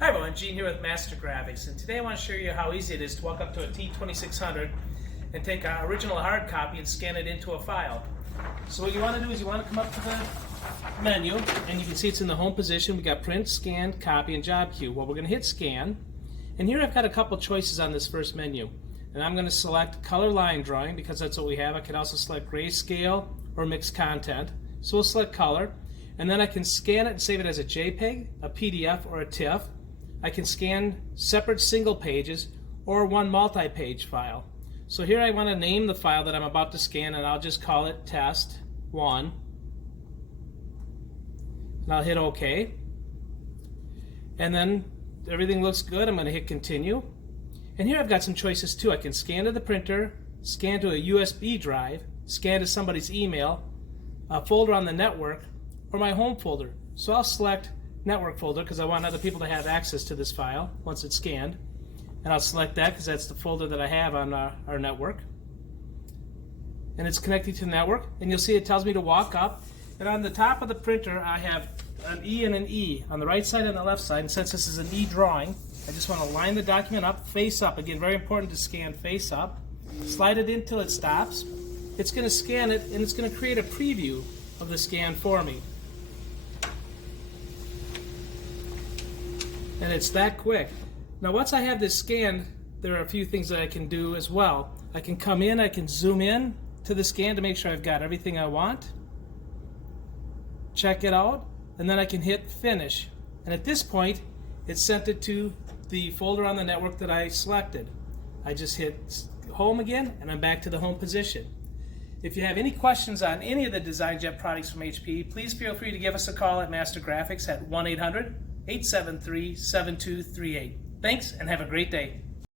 Hi everyone, Gene here with MasterGraphics, and today I want to show you how easy it is to walk up to a T2600 and take an original hard copy and scan it into a file. So what you want to do is you want to come up to the menu, and you can see it's in the home position. We got print, scan, copy, and job queue. Well, we're going to hit scan, and here I've got a couple choices on this first menu. And I'm going to select color line drawing because that's what we have. I can also select grayscale or mixed content. So we'll select color, and then I can scan it and save it as a JPEG, a PDF, or a TIFF. I can scan separate single pages or one multi-page file. So here I want to name the file that I'm about to scan, and I'll just call it test 1. And I'll hit OK. And then everything looks good. I'm going to hit continue. And here I've got some choices too. I can scan to the printer, scan to a USB drive, scan to somebody's email, a folder on the network, or my home folder. So I'll select network folder because I want other people to have access to this file once it's scanned. And I'll select that because that's the folder that I have on our network. And it's connected to the network. And you'll see it tells me to walk up. And on the top of the printer I have an E and an E on the right side and the left side. And since this is an E drawing, I just want to line the document up, face up. Again, very important to scan face up. Slide it in till it stops. It's going to scan it, and it's going to create a preview of the scan for me. And it's that quick. Now once I have this scanned, there are a few things that I can do as well. I can come in, I can zoom in to the scan to make sure I've got everything I want. Check it out, and then I can hit finish. And at this point, it sent it to the folder on the network that I selected. I just hit home again, and I'm back to the home position. If you have any questions on any of the DesignJet products from HP, please feel free to give us a call at MasterGraphics at 1-800-873-7238. Thanks, and have a great day.